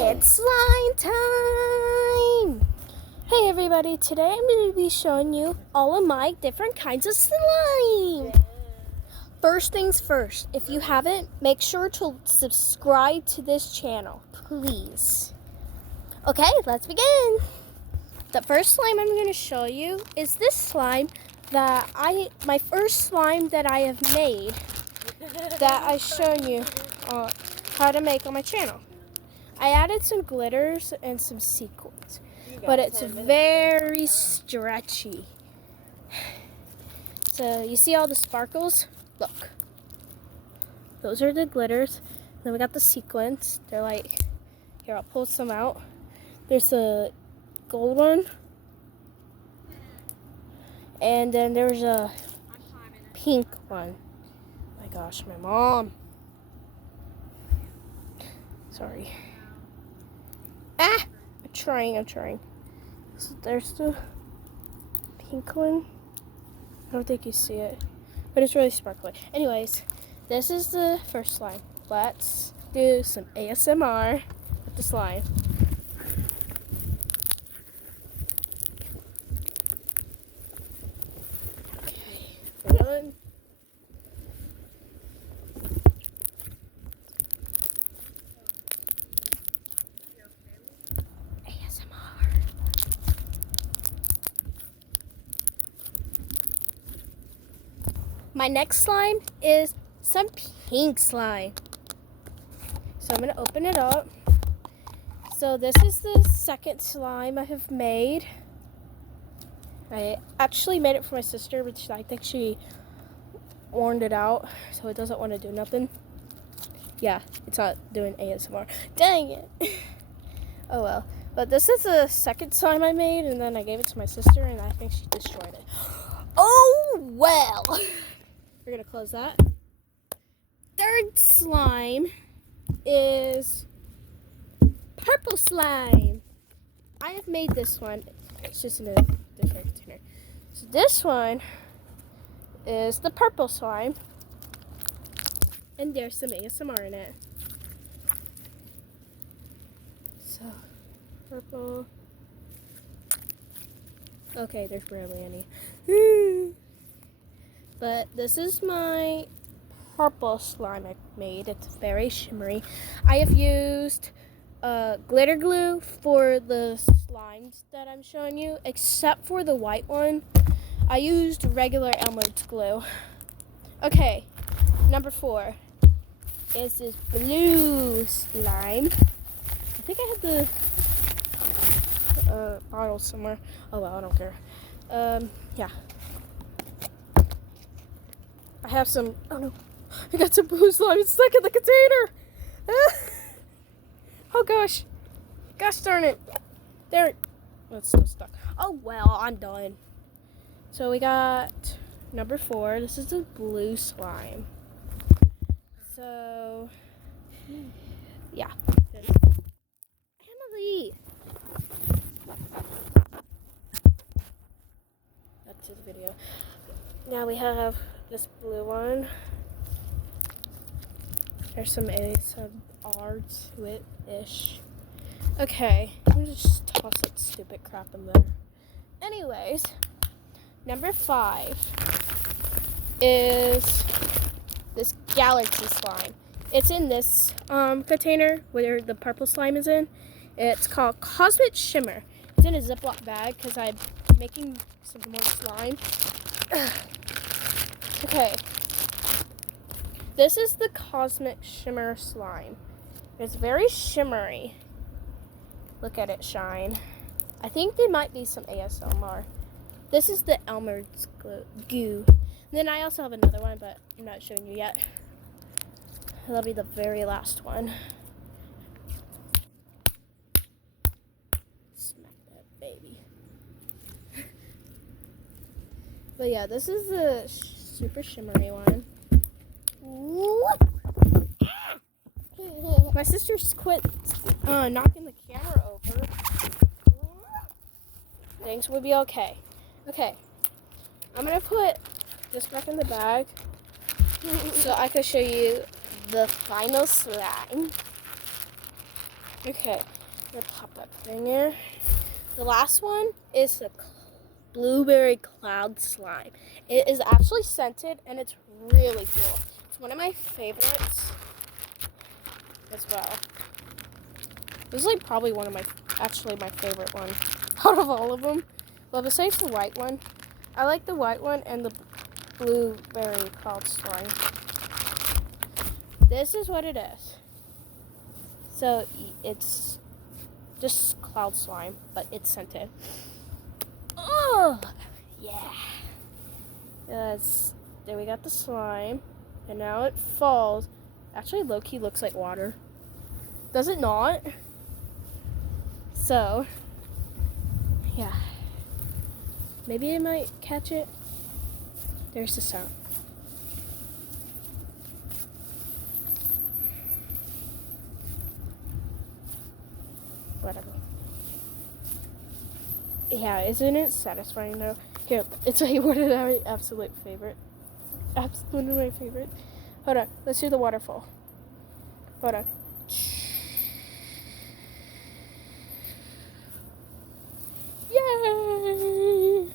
It's slime time! Hey everybody, today I'm going to be showing you all of my different kinds of slime. First things first, if you haven't, make sure to subscribe to this channel, please. Okay, let's begin. The first slime I'm going to show you is this slime that my first slime that I have made that I've shown you how to make on my channel. I added some glitters and some sequins, but it's very stretchy. So you see all the sparkles? Look. Those are the glitters. Then we got the sequins. They're like, here, I'll pull some out. There's a gold one. And then there's a pink one. Oh my gosh, my mom. Sorry. I'm trying. So there's the pink one. I don't think you see it, but it's really sparkly. Anyways, this is the first slime. Let's do some ASMR with the slime. Okay, one. My next slime is some pink slime. So I'm going to open it up. So this is the second slime I have made. I actually made it for my sister, but I think she warned it out, so it doesn't want to do nothing. Yeah, it's not doing ASMR. Dang it. Oh well. But this is the second slime I made, and then I gave it to my sister, and I think she destroyed it. Oh well. We're going to close that. Third slime is purple slime. I have made this one. It's just in a different container. So this one is the purple slime. And there's some ASMR in it. So, purple. Okay, there's barely any. But this is my purple slime I made. It's very shimmery. I have used glitter glue for the slimes that I'm showing you, except for the white one. I used regular Elmer's glue. Okay, number 4 is this blue slime. I think I had the bottle somewhere. Oh well, I don't care. Yeah. I have some, oh no, I got some blue slime stuck in the container. Oh gosh. Gosh darn it. There, it's still stuck. Oh well, I'm done. So we got number 4. This is the blue slime. So, yeah. Emily. That's his video. Now we have this blue one. There's some ASMR to it-ish. Okay, I'm gonna just toss that stupid crap in there. Anyways, number 5 is this galaxy slime. It's in this container where the purple slime is in. It's called Cosmic Shimmer. It's in a Ziploc bag because I'm making some more slime. Okay, this is the Cosmic Shimmer slime. It's very shimmery. Look at it shine. I think there might be some ASMR. This is the Elmer's goo. And then I also have another one, but I'm not showing you yet. That'll be the very last one. Smack that baby. But yeah, this is the super shimmery one. My sister's quit knocking the camera over. Things will be okay. Okay, I'm gonna put this back in the bag so I can show you the final slime. Okay, I'm gonna pop that thing here. The last one is the blueberry cloud slime. It is actually scented and it's really cool. It's one of my favorites as well. This is like probably one of my favorite one out of all of them. Well, besides the white one, I like the white one and the blueberry cloud slime. This is what it is. So it's just cloud slime, but it's scented. Oh, yeah. There we got the slime, and now it falls. Actually, low-key looks like water. Does it not? So, yeah. Maybe I might catch it. There's the sound. Whatever. Yeah, isn't it satisfying though? Here, it's like one of my absolute favorite. One of my favorites. Hold on, let's do the waterfall. Hold on. Yay!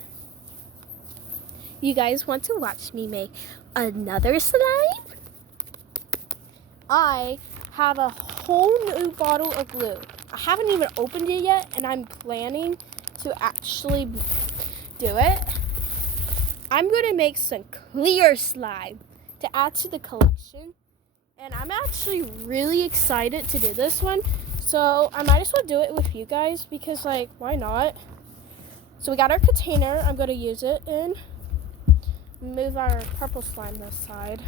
You guys want to watch me make another slime? I have a whole new bottle of glue. I haven't even opened it yet, and I'm planning to actually do it. I'm going to make some clear slime to add to the collection. And I'm actually really excited to do this one. So I might as well do it with you guys because, like, why not? So we got our container. I'm going to use it in. Move our purple slime this side.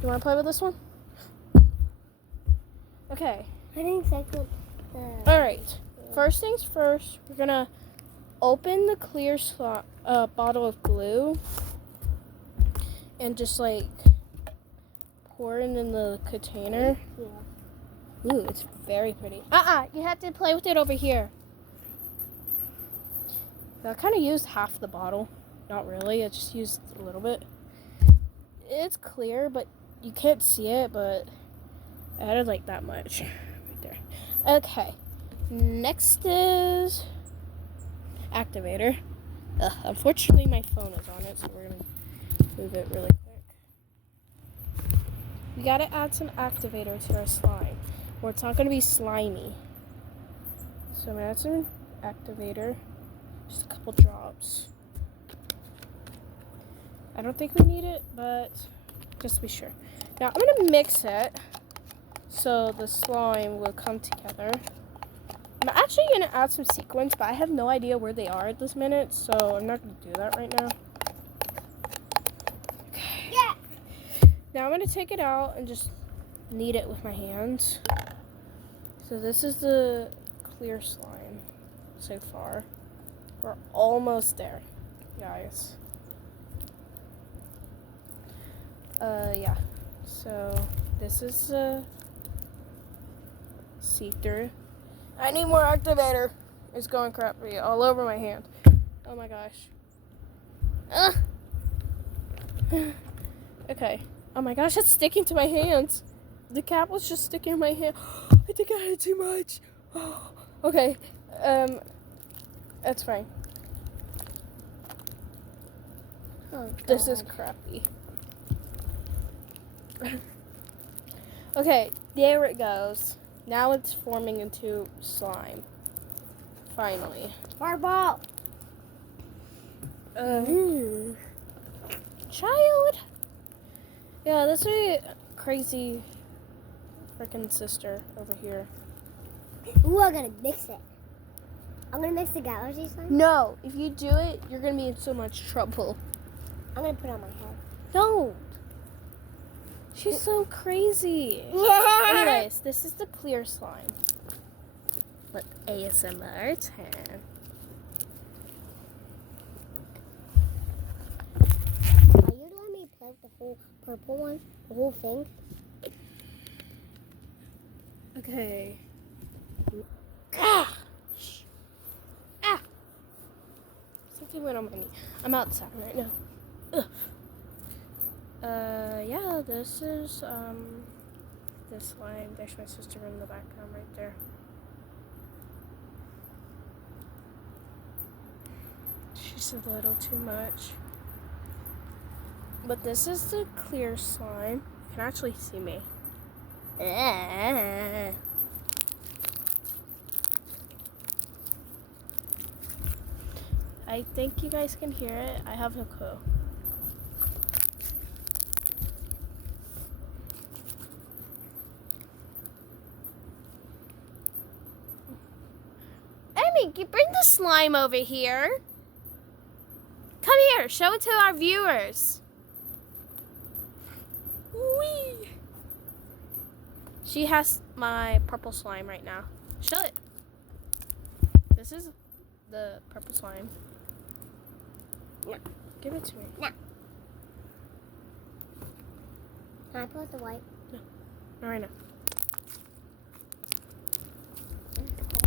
You want to play with this one? Okay. I think second. Alright. First things first, we're going to open the clear bottle of glue and just, like, pour it in the container. Yeah. Ooh, it's very pretty. You have to play with it over here. I kind of used half the bottle. Not really, I just used a little bit. It's clear, but you can't see it, but I added like that much right there. Okay, next is activator. Unfortunately, my phone is on it, so we're gonna move it really quick. We gotta add some activator to our slime, or it's not gonna be slimy. So I'm gonna add some activator, just a couple drops. I don't think we need it, but just to be sure. Now I'm gonna mix it so the slime will come together. I'm actually gonna add some sequins, but I have no idea where they are at this minute, so I'm not gonna do that right now. Okay. Yeah. Now I'm gonna take it out and just knead it with my hands. So this is the clear slime so far. We're almost there, guys. Yeah. So this is see-through. I need more activator. It's going crappy all over my hand. Oh my gosh. Okay. Oh my gosh, it's sticking to my hands. The cap was just sticking in my hand. I think I had too much. Okay. That's fine. Oh, this is crappy. Okay, there it goes. Now it's forming into slime. Finally. Fireball. Child. Yeah, that's a crazy freaking sister over here. Ooh, I'm gonna mix it. I'm gonna mix the galaxy slime. No, if you do it, you're gonna be in so much trouble. I'm gonna put it on my head. Don't. She's so crazy. Yeah. Anyways, this is the clear slime. Look, ASMR time. Are you letting me play with the whole purple one? The whole thing? Okay. Something went on my knee. I'm outside right now. Ugh. Yeah, this is this slime. There's my sister in the background right there. mix a little too much. But this is the clear slime. You can actually see me. I think you guys can hear it. I have no clue. Emmy, bring the slime over here. Come here, show it to our viewers. Whee! She has my purple slime right now. Show it. This is the purple slime. No. Give it to me. No. Can I put the white? Not right now.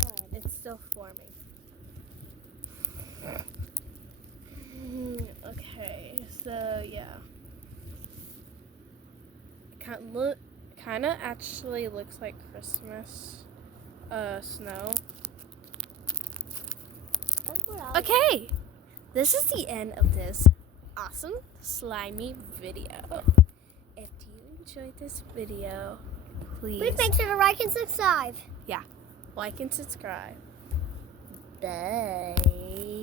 Oh, It's still forming. Okay, so yeah. Kind of actually looks like Christmas snow. that's what I Okay, this is the end of this awesome slimy video. If you enjoyed this video, please make sure to like and subscribe. like and subscribe. Bye.